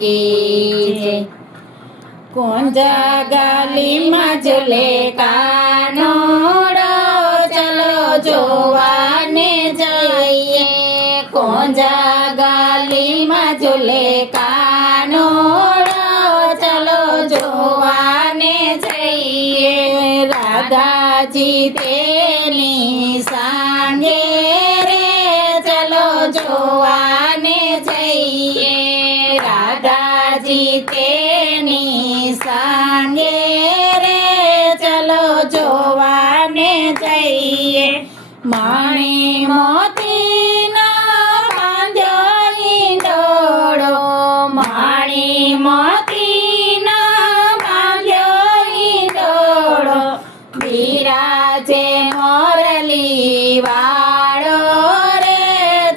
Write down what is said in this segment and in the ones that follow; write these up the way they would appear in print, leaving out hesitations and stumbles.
કી જય। કુંજા ગાલીમાં ઝૂલે કાનોડો, ચલો જોવાને જઈએ। કુંજા ગાલીમાં ઝૂલે કાનોડો, ચલો જોવાને જઈએ। રાધાજી તેની સાંગે રે, ચલો જોવાને જઈએ। રાધાજી તેની સાંગે રે, ચલો જોવાને જઈએ। મણી મોતીનો બાંધ્યો ઈંડોળો, મણી મોતીનો બાંધ્યો ઈંડોળો, બિરાજે મોરલી વાળો રે,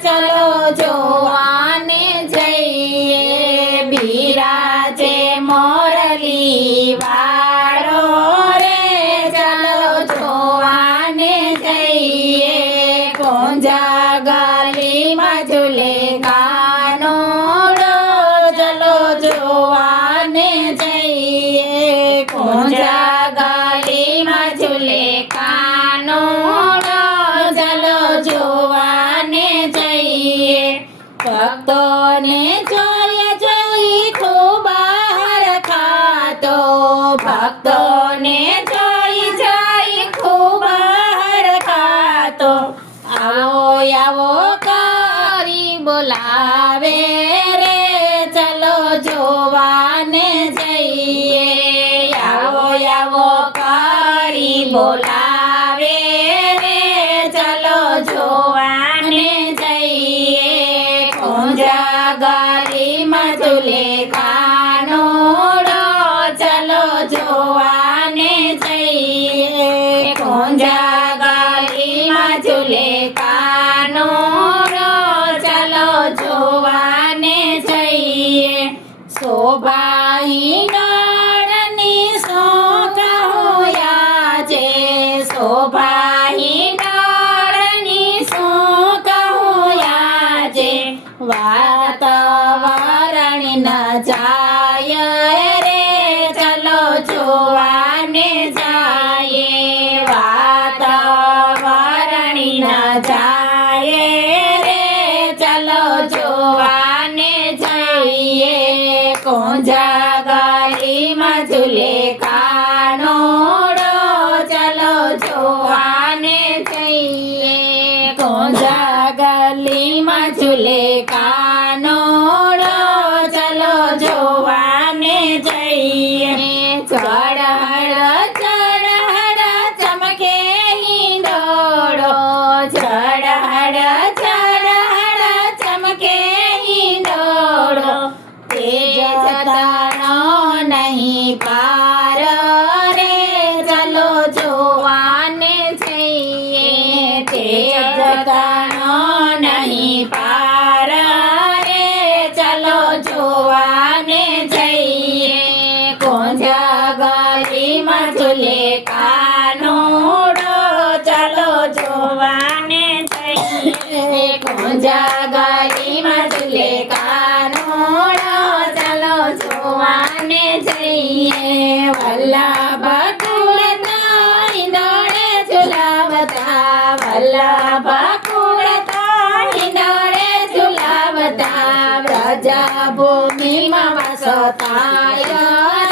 ચલો જોવાને જઈએ। બિરાજે મોરલી વાળો રે, ચલો જોવાને જઈએ। કુંજા ગાલીમાં ઝૂલે કાનોડો, ચલો જોવાને જઈએ। કુંજા ગાલીમાં ઝૂલે કાનોડો, ચલો જોવાને જઈએ। ભક્તોને જોઈ જોઈ ખૂબ હરખાતો, ભક્તોને જોઈ જોઈ ખૂબ હરખાતો, આવો આવો કરી બોલાવે રે, ચલો જોવાને જઈએ। આવો આવો કરી બોલાવે રે, ચલો જોવાને જઈએ। કુંજા ગાલીમાં ઝૂલે કાનોડો, ચલો જોવાને જઈએ। કુંજા ગાલીમાં ઝૂલે કાનોડો, ચલો જોવાને જઈએ। શોભા હિંડોળની શું કહું આજે, શોભા હિંડોળની શું કહું આજે, વાતાવરણ ન જાય રે, ચલો જોવાને જઈએ। વાતાવરણ ન જાય રે, ચલો જોવાને જઈએ। કુંજા ગાલીમાં ઝૂલે કાનોડો, ચલો જોવાને જઈએ। કુંજા ગાલીમાં ઝૂલે કાનોડો, ચલો જોવાને જઈએ। ઝળહળ ઝળહળ ચમકે હિંડોળો, ઝળહળ ઝળહળ ચમકે હિંડોળો, તેજ જતાનો નહીં પાર રે, ચલો જોવાને જઈએ। તેજ જતાનો નહીં પાર રે, ચલો જોવાને જઈએ। કુંજા ગાલીમાં ઝૂલે કાનોડો, ચલો જોવાને જઈએ। કુંજા ગાલીમાં ઝૂલે કાનોડો, ચલો જોવાને જઈએ। વલ્લભ કુળતા હિંડોળે ઝુલાવતા, વલ્લભ કુળતા હિંડોળે ઝુલાવતા, વ્રજભૂમિમાં વાસો થાય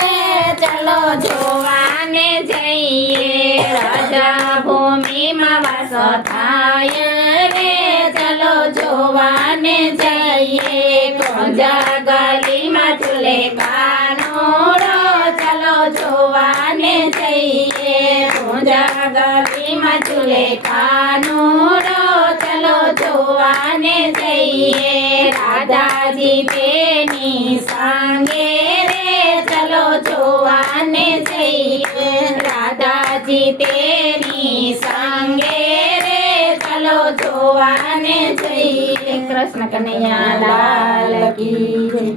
રે, ચલો જોવાને જઈએ। વ્રજભૂમિમાં વાસો થાય રે, ચલો જોવાને જઈએ। કુંજા ગાલીમાં ઝૂલે કાનોડો, ચલો જોવાને જઈએ। કુંજા ગાલીમાં ઝૂલે કાનોડો, ચલો જોવાને જઈએ। રાધાજી તેની સાંગે રે, ચલો જોવાને જઈએ। રાધાજી તેની સાંગે રે, ચલો જોવાને જઈએ। કૃષ્ણ કનૈયા લાલ કી જય।